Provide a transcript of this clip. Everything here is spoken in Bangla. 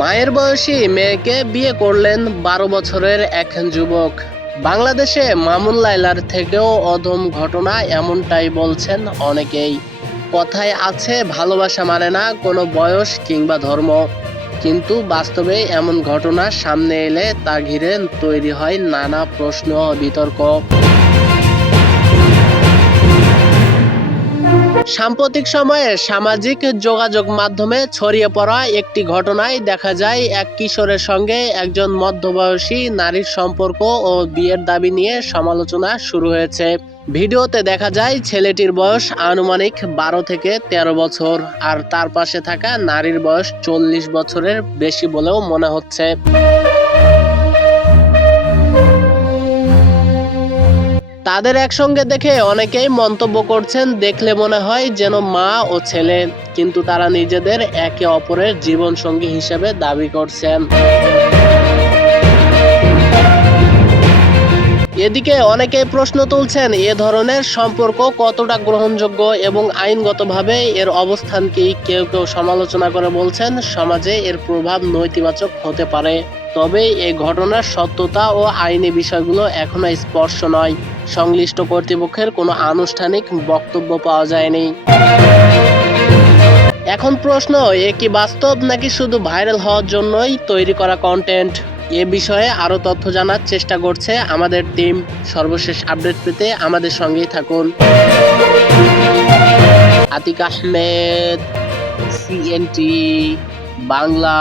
মায়ের বয়সী মেয়েকে বিয়ে করলেন ১২ বছরের এক যুবক। বাংলাদেশে মামুন লায়লার থেকেও অধম ঘটনা, এমনটাই বলছেন অনেকেই। কথায় আছে ভালোবাসা মানে না কোনো বয়স কিংবা ধর্ম, কিন্তু বাস্তবে এমন ঘটনা সামনে এলে তা ঘিরে তৈরি হয় নানা প্রশ্ন ও বিতর্ক। সাম্প্রতিক সময়ে সামাজিক যোগাযোগ মাধ্যমে ছড়িয়ে পড়া একটি ঘটনায় দেখা যায় এক কিশোরের সঙ্গে একজন মধ্যবয়সী নারীর সম্পর্ক ও বিয়ের দাবি নিয়ে সমালোচনা শুরু হয়েছে। ভিডিওতে দেখা যায় ছেলেটির বয়স আনুমানিক ১২ থেকে ১৩ বছর, আর তার পাশে থাকা নারীর বয়স ৪০ বছরের বেশি বলেও মনে হচ্ছে। তাদের একসঙ্গে দেখে অনেকেই মন্তব্য করছেন, দেখলে মনে হয় যেন মা ও ছেলে, কিন্তু তারা নিজেদের একে অপরের জীবনসঙ্গী হিসেবে দাবি করছেন। এদিকে অনেকেই প্রশ্ন তুলছেন, এ ধরনের সম্পর্ক কতটা গ্রহণযোগ্য এবং আইনগতভাবে এর অবস্থান কি। কেউ কেউ সমালোচনা করে বলছেন, সমাজে এর প্রভাব নেতিবাচক হতে পারে। তবে এই ঘটনার সত্যতা ও আইনি বিষয়গুলো এখনো স্পষ্ট নয়। সংশ্লিষ্ট কর্তৃপক্ষের কোনো আনুষ্ঠানিক বক্তব্য পাওয়া যায়নি। এখন প্রশ্ন, এ কি বাস্তব নাকি শুধু ভাইরাল হওয়ার জন্যই তৈরি করা কন্টেন্ট? এ বিষয়ে আরো তথ্য জানার চেষ্টা করছে আমাদের টিম। সর্বশেষ আপডেট পেতে আমাদের সঙ্গেই থাকুন। আতিক আহমেদ, CNT বাংলা।